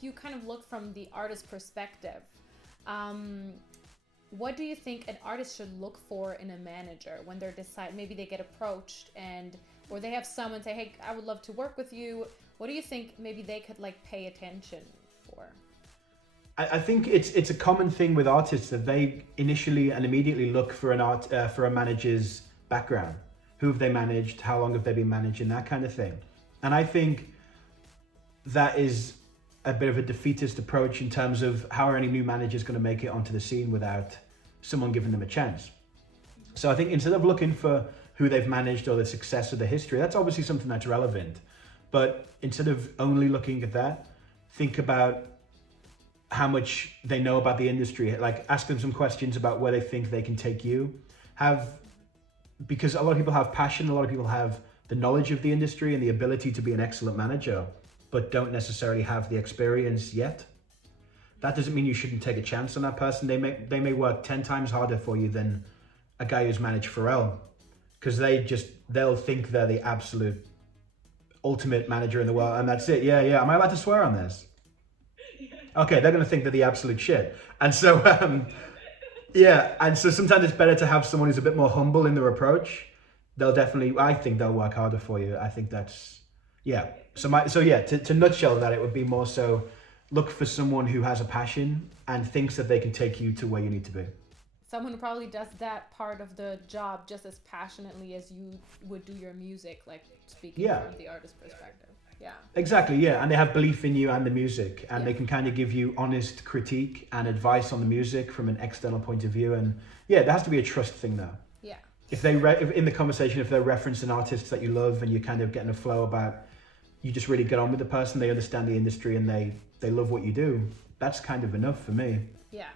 if you kind of look from the artist perspective, what do you think an artist should look for in a manager when they're maybe they get approached or they have someone say, hey, I would love to work with you. What do you think maybe they could like pay attention for? I think it's a common thing with artists that they initially and immediately look for for a manager's background. Who have they managed? How long have they been managing? That kind of thing. And I think that is a bit of a defeatist approach in terms of how are any new managers going to make it onto the scene without someone giving them a chance. So I think instead of looking for who they've managed or the success or the history, that's obviously something that's relevant. But instead of only looking at that, think about how much they know about the industry. Like ask them some questions about where they think they can take you. Because a lot of people have passion, a lot of people have the knowledge of the industry and the ability to be an excellent manager, but don't necessarily have the experience yet. That doesn't mean you shouldn't take a chance on that person. They may work 10 times harder for you than a guy who's managed Pharrell, because they'll think they're the absolute ultimate manager in the world and that's it. Yeah. Am I allowed to swear on this? Okay, they're going to think they're the absolute shit. And so, and so sometimes it's better to have someone who's a bit more humble in their approach. I think they'll work harder for you. I think that's, to nutshell that, it would be more so look for someone who has a passion and thinks that they can take you to where you need to be. Someone who probably does that part of the job just as passionately as you would do your music, like speaking from the artist's perspective. Yeah. Exactly, yeah. And they have belief in you and the music, and they can kind of give you honest critique and advice on the music from an external point of view. And there has to be a trust thing there. Yeah. If in the conversation, if they're referencing artists that you love and you're kind of getting a flow about, you just really get on with the person, they understand the industry and they love what you do, that's kind of enough for me. Yeah.